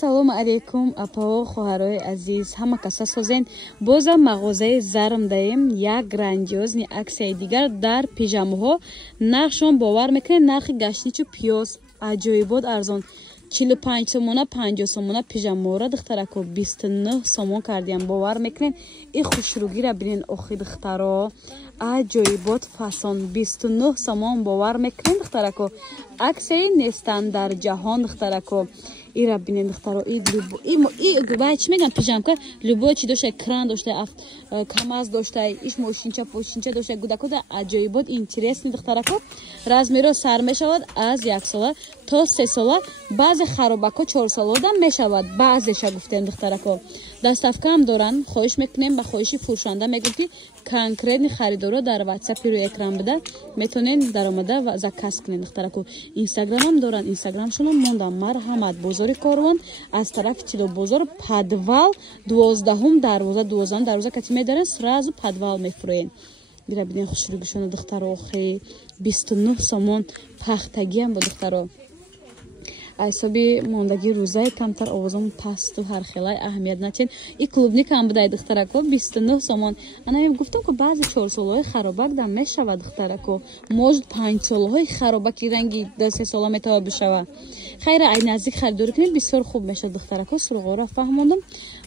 Салому алейкум, апао хоҳарои азиз, ҳама каса созен. Бозам мағозаи зарм даем як грандиозни аксияи дигар дар пижамаҳо. Нархшон бовар мекунед, нархи гаштичу пиёз аҷоибот арзон. 45 сомона, 50 сомона пижамаҳоро духтарако 29 сомон кардиам. Бовар мекунед, и хушругиро бинен охи духтаро. Аҷоибот фасон 29 сомон бовар мекунед духтарако. Аксияи нестан дар ҷаҳон духтарако. Ира бинен духтаро, и чӣ меган пижамка любой чи доштай, кран доштай, камаз доштай, иш мошинча пошинча доштай, гудакода аҷоибот интересни духтарако. Размеро сар мешавад аз 1 сола то 3 сола, баъзе харобако 4 солода мешавад, баъзеша гуфтем духтарако. Даставкам доран, хоҳиш мекунем ба хоҳиши фурӯшанда мегӯем ки конкретни харидоро дар WhatsApp рӯи экран буда метонен даромада ва заказ кунен духтарако. Инстаграмам доран, инстаграмшонам мондам марҳамат бозори Корвон аз тарафи Тило бозор подвал 12 дарвоза кати медарен сразу подвал мефуроен. Бира бинен хушругишона духтаро хе 29 сомон пахтагиам бо духтаро. Айсоби мондаги рӯзаи камтар овозам пасту ҳархелай аҳамият начен. И клубникам будай духтарако 29 сомон. Анам гуфтам ки баъзи 4 солаҳои харобак дам мешавад духтарако. Может 5 солаҳои харобаки ранги 3 сола метавад бишава. Хайра ай наздик харидорӣ кунед бисёр хуб мешавад духтарако. Суруғора фаҳмондам.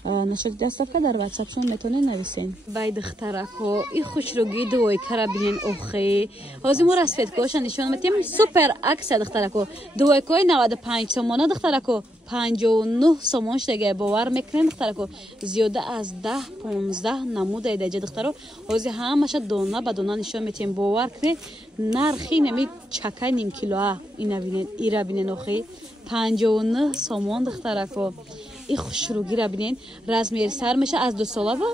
Нашоки даставка дар WhatsApp шон метонен нависен. Бай духтарако, и хушруги дуой кара бинен охи. Ҳозир мо расветкоша нишон метем супер аксия духтарако. Дуойкои 95 сомона духтарако 59 сомон штега бовар мекунен духтарако. Зиёда аз 10-15 намудаи даҷа духтаро. Ҳозир ҳамаша дона ба дона нишон метем бовар кунед. Нархи нами чака ним килоа ина бинен, ира бинен охи 59 сомон духтарако. И хушругиро бинен, размер сар меша аз 2 сола ба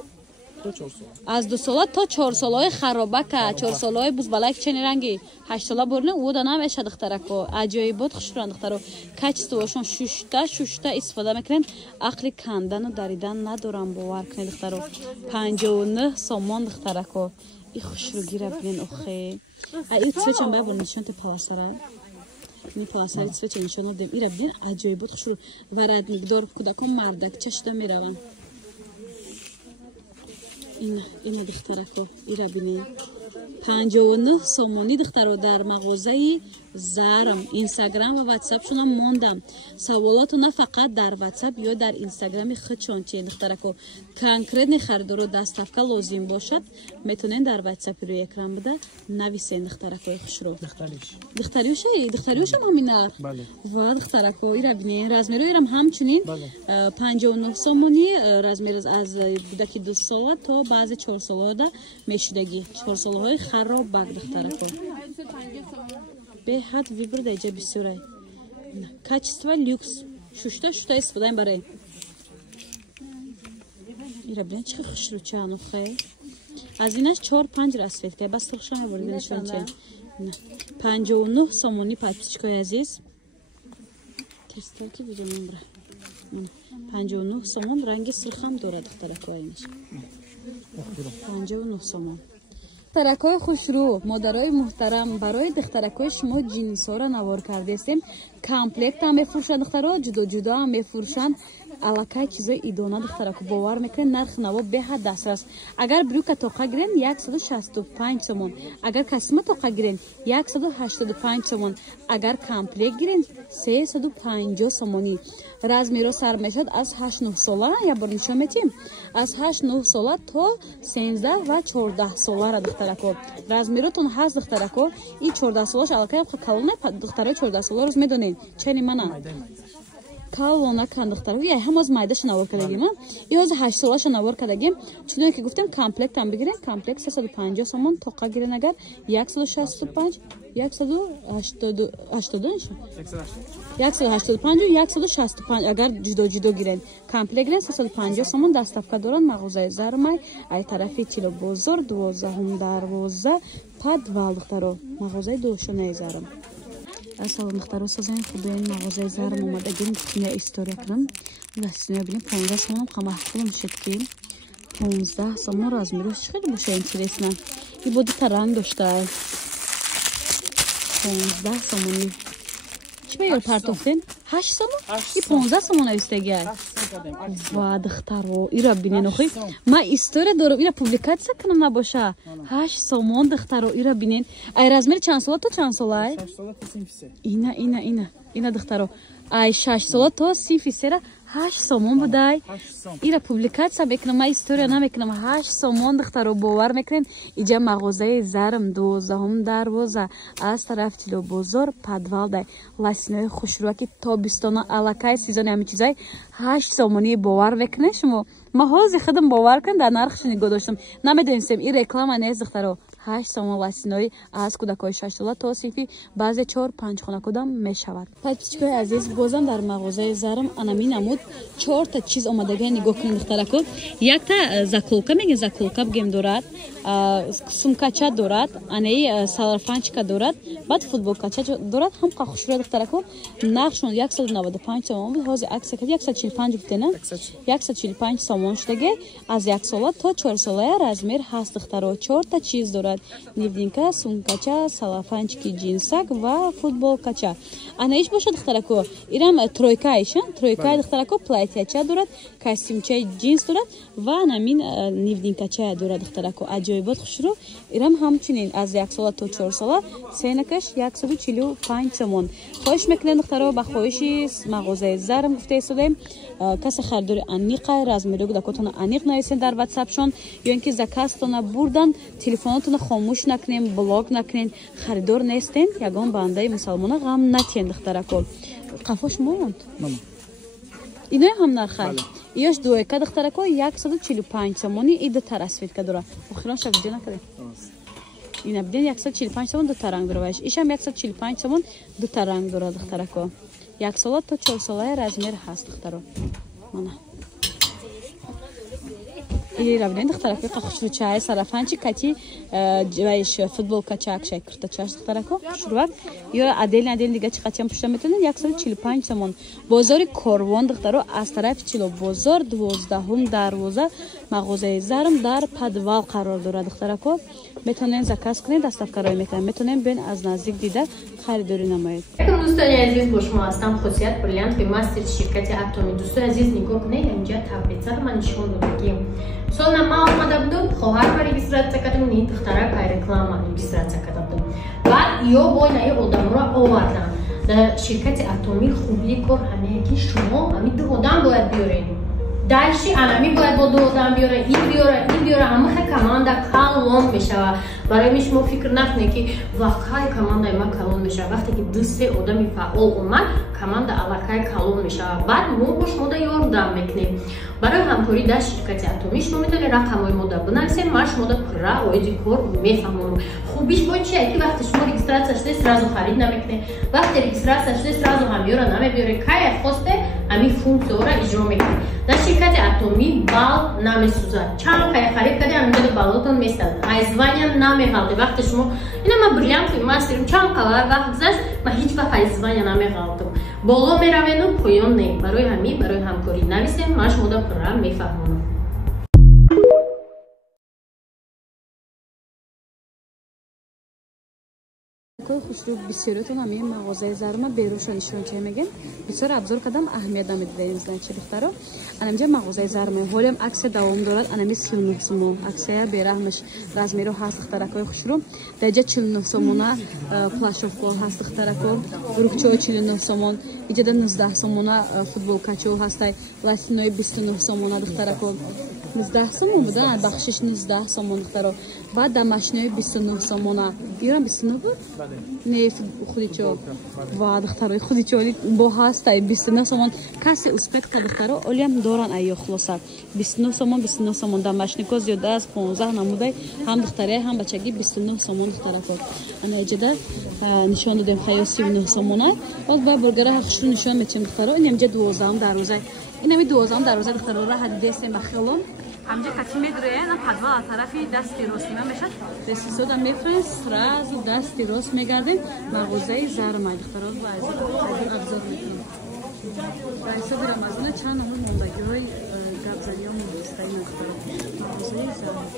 аз 2 сола то 4 солаҳои харобака, 4 солаҳои бузбалак чени ранги 8 сола борне уда намеша духтарако. Аҷоибот хушран духтаро. Качествошон шушта истифода мекунен. Ақли кандану даридан надорам бовар кунед духтаро. 59 сомон духтарако. И хушругиро бинен охе. И цвечам бай бор нишон те паласарай. Ми паласари цвеча нишон дем. Ира бинен аҷоибот хушру варад миқдор кудакон мардакча шуда меравам. Ина духтарако, ира бинен 59 сомони духтаро дар мағозаи зарм. Инстаграм ва WhatsApp шунам мондам. Саволотуна фақат дар WhatsApp ё дар Инстаграми худшон чиен духтарако. Конкретни харидоро даставка лозим бошад метонен дар WhatsApp рӯи экран буда нависен духтарако хушро. Духтариуша маминар. Бале. Ва духтарако ира бинен размеро ирам ҳамчунин 59 сомони размер аз будаки 2 сола то баъзе 4 солаҳода мешудаги 4 солаҳои харобак духтарако. Беҳад вибр даҷа бисёрай. Качество люкс. Шушта истифодаем барай. Ира бинен чӣ хушрӯчаан охе. Аз инаш 4-5 расветка бас турша меборид нишон чен. 59 сомони подписчикои азиз. Тестаки видео номер. 59 сомон ранги сирхам дорад духтарако инаш. 59 сомон. Духтаракои хушрӯ, модарои муҳтарам, барои духтаракои шумо ҷинсҳоро навор кардестем. Комплектам мефурӯшанд духтаро, ҷудо ҳам мефурӯшанд. Аллакай чизои идона духтарако бовар мекунед, нархи наво беҳад дастрас. Агар брюка тоқа гирен 165 сомон, агар костюма тоқа гирен 185 сомон, агар комплект гирен 350 сомонӣ. Размеро сар мешавад аз 8-9 сола, я бор нишон метем, аз 8-9 сола то 13 ва 14 солара духтарако. Размеротон ҳаст духтарако. И 14 солаш аллакай калона духтараи 14 сола роз медонен. Чени мана? Калона кан духтарако. Я ҳамоз майдаша навор кардагим. И ҳозир 8 солаша навор кардагим. Чунон ки гуфтем комплектам бигирен, комплект 350 сомон, тоқа гирен агар 165 185 агар ҷудо гирен. Комплект гирен 350 сомон. Даставка доран мағозаи зармай ай тарафи Тило бозор 12 дарвоза подвал духтаро. Мағозаи душонаи зарм. Ассалом духтаро созен хубен мағозаи зарм омадагим гуфтим я история кунам. Гастина бинем 15 сомон қамаҳкум шедки 15 сомон размерош хеле боша интересно. И бо дута ранг доштаай 15 сомони چی بیار پرتوفتین 8 سومون این 15 سومون ایستگی وا دخترو ایرا ببینین آخه ما استوری دارم اینا پوبلیکاسیا کنم نباشه 8 سومون دخترو ایرا ببینین ای رزمیر چند ساله تو چند ساله 6 ساله تو سینفیسه اینا دخترو ای 6 ساله تو سینفیسه 8 سومون بودای ایرا پوبلیکاسیا بکنم ما استوری نمیکنم 8 سومون دخترو باور میکنین اینجا مغازه زرم 12 دروازه از طرف تلو بزرگ پدوال دای لاسینای خوشرو که تابستون علاقه سیزن همین چیزای 8 سومونی باور میکنه شما ما حاضر خودم باور کن در نرخش نگاه داشتم نمیدونستم این رکلام نیست دخترو 8 سومون لاسینای از کودکای 6 ساله تا صیفی بعضی 4 5 خانه کدام میشود پچکای عزیز بازم در مغازه زرم انمی نمود 4 تا چیز اومدگی نگاه کنید دخترکو یک تا заколка میگن заколка بگیم دارد سومکاچا دارد انی سالارفانچکا دارد بعد فوتبولکاچا دارد هم خوشرو دخترکو نقشون 195 سومون بود حاضر عکس کرد 145 بود نه 145 سومون شدگی از 1 سال تا 4 ساله رزمیر هست دخترو 4 تا چیز دارد نівдінка сумкача салафанчики джинсак ва футболкача анаиш бошад духтарако ирам тройкаишан тройкай духтарако платьяча дорад костюмча джинс дорад ва намин нівдінкача дорад духтарако аҷоибот хушрӯ ирам ҳамчунин аз 1 сола то 4 сола сенакаш 145 сомон хоҳиш мекунем духтаро ба хоҳиши мағозаи зарм гуфта истодем касе харидори аниқа размери кӯдакотона аниқ нависен дар ватсапшон ё ин ки закастона бурдан телефонотона хомӯш накунем блок накунем харидор нестен ягон бандаи мусалмона ғам натиен духтарако қафош монд инои ҳам нарха иёш дуоека духтарако 145 сомони и дута расветка дора охирон шав видео накардем ина биден 145 сомон дута ранг дора ваш ишам 145 сомон дута ранг дора духтарако 1 сола то 4 сола размер ҳаст духтаро мана или равнен духтарако қахушручай сарафанчи кати вайш футболка чакшай куртачаш духтарако шурвак ё отдельно дига чиқачам пушта метонен 145 сомон бозори корвон духтаро аз тарафи чило бозор 12 дарвоза мағозаи зарм дар подвал қарор дорад духтарако метонен заказ кунед доставкароӣ мекунем метонем бен аз наздик дида харидорӣ намоед دوستان عزیز با شما هستم خصوصیت بریلیانت به ماستر شرکت اتمی دوستان عزیز نگاه کنید اینجا تابلت من نشون دادم سال ما آمده بودم خواهر پر رجیستراسیا کردم نی دخترک رکلام رجیستراسیا کردم بعد یا باید ای آدم را آوردن در شرکت اتمی خوبی کار همه کی شما همین دو آدم باید بیارین دایشی علمی باید با دو آدم بیاره این بیاره همه کماندا کالون میشه برای میش ما فکر نکنید که واقعا کماندا ما کالون میشه وقتی که دو سه آدمی فعال اومد کماندا علاقه کالون میشه بعد ما با شما دا یاردم میکنیم برای همکاری در شرکت اتمی شما میتونید رقمای ما دا بنویسید ما شما دا پرا اویدی کار میفهمونم خوبیش باید چیه که وقتی شما رجیستراسیا شده سرازو خرید نمیکنید وقتی رجیستراسیا شده سرازو همیاره نمیبیاره کای خواسته همین فونکسیون را اجرا میکنید در شرکت اتمی بال نمیسوزد چند کای خرید کردی همینجا بالاتون میستد ایزوانیا نمیغلطه وقتی شما اینا ما بریلیانت ماسترم چند کالر وقت گذشت ما هیچ وقت ایزوانیا نمیغلطم بالا میرویم و پایان نه برای همین برای همکاری نویسیم ما شما دا پرا میفهمونم хушрӯ бисёротон ҳамаи мағозаи зарма берӯша нишонча мегем бисёр абзор кардам аҳамият намедидаем значи духтаро анамҷа мағозаи зарма ҳолиам аксия давом дорад анами 39 сомон аксия бераҳмаш размеро ҳаст духтаракои хушрӯ даҷа 49 сомона плашовко ҳаст духтарако рӯхчо 49 сомон иҷада 19 сомона футболкачо ҳастай ласинои 29 сомона духтарако 19 сомон буда бахшиш 19 сомон духтаро баъд дамашнои 29 сомона дирам 29 буд не худичо ва духтарои худичоли бо ҳастай 29 сомон касе успетка духтаро олиам доран айё хулоса 29 сомон дамашнико зиёда аз 15 намудай ҳам духтария ҳам бачагӣ 29 сомон духтарако ана иҷада нишон додем хаё 39 сомона ҳоз ба бургара хушрӯ нишон метем духтаро ин ҳамҷа 12 дароза ин ҳами 12 дароза духтаро ра ҳадидестем ба хелон ҳамҷа кати медурая на подвал аз тарафи дасти ростима мешад дестисода мефрен сразу дасти рост мегардем мағозаи зармай духтаро ва абзор мекунам байса дирам аз ина чанд номур мондагиҳои гапзаниҳо мудостаи духтаро мағозаи зармай